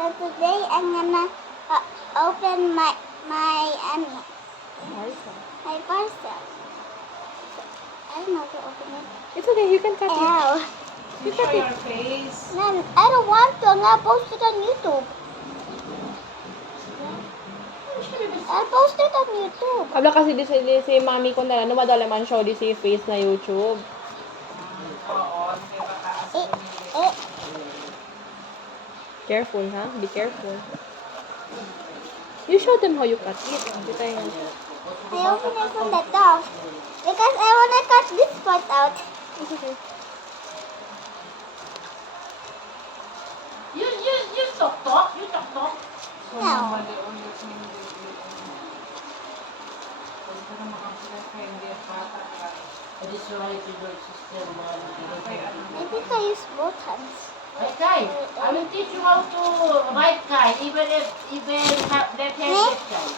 So today I'm gonna open my Parcel. parcel. I don't know how to open it. It's okay, you can cut it. Ow. You show your face. No, I don't want to. I'm gonna post it on YouTube. I'll post it on YouTube. Habla kasi si mami ko na lang, madala man show di si face na YouTube. Oo, di ba kaas Eh, ko eh. Careful, ha? Be careful. You show them how you cut it. Hindi tayo. I open it from the top because I wanna cut this part out. It's okay. You talk. You talk. No. Mali ulit hindi. Huwag ka na makapag-friend yung bata ka. Maybe if I use both hands. Hey, Kai, I will teach you how to ride kite, even have left hand left kite.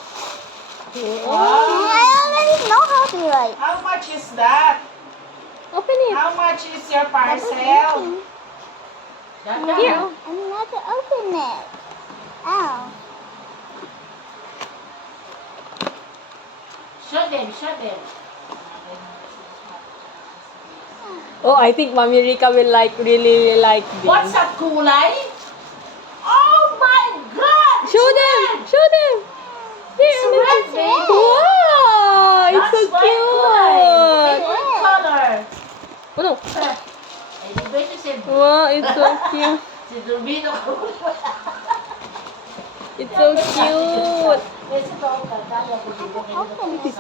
I already know how to write. How much is that? Open it. How much is your Double parcel? drinking. That's Here. I'm not to open it. Ow. Show them. Oh, I think Mami Rika will really like this. What's up, kulay? Oh my God! Show them! Show them! Here, It's red, babe. wow! It's so That's my kulay. cute! Favorite color. Oh no! Ay, di ba ito si Wow, it's so cute! Durbino ko? It's so cute! Kasi ito ako kaya ko dito. Open it.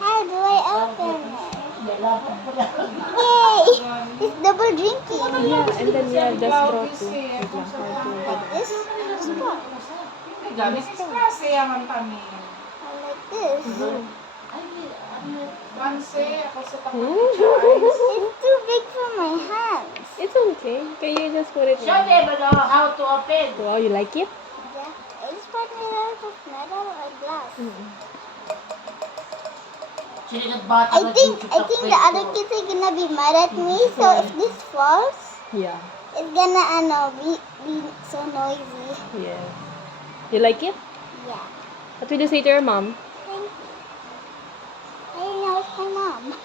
How do I open it? Yay! It's double drinking. Yeah, and then yeah, just draw Cloudy two. siya. Wait lang, hard to Like this. Hindi gamit is klase yaman kami. Or like this. Manse, ako sa takot Hmm? It's too big for my hands. It's okay. Can you just put it Show in? them how to open. Wow, you like it? Yeah. It's part made out of metal or glass. Sinigat bata I think the other kids are gonna be mad at me. So if this falls, Yeah. it's gonna be so noisy. Yeah. You like it? Yeah. What will you say to your mom? Thank you. I know it's my mom.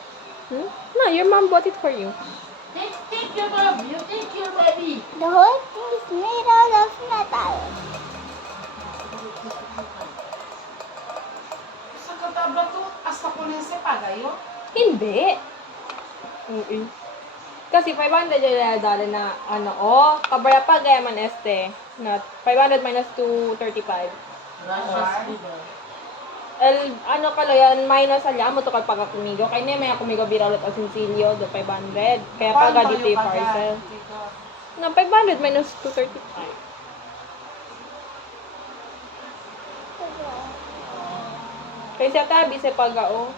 Hmm? No, your mom bought it for you. Take your mom. You take your baby. The whole thing is made out of metal. Sa katabla to, hasta ko na sa pagayo. Hindi. Mm-mm. Kasi 500 yung dali na ano, kabaya pa gaya man este. Na 500 minus 235. Ano pala yan, minus alya mo to kay pagkakumigo. Kaya na may kumigo biralot ang sinsilyo, do 500. Kaya paga dito yung parcel. Na 500 minus 235. Kaya siya tabi sa pagao.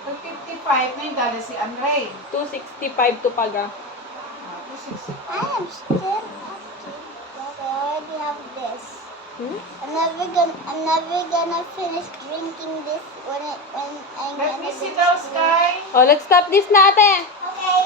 Ang 55 na yung dali si Andre. 265 to paga. 260. I am still happy that I already have this. Hmm? I'm never gonna finish drinking this when I Let me get see those guys. Oh, let's stop this na ate. Okay.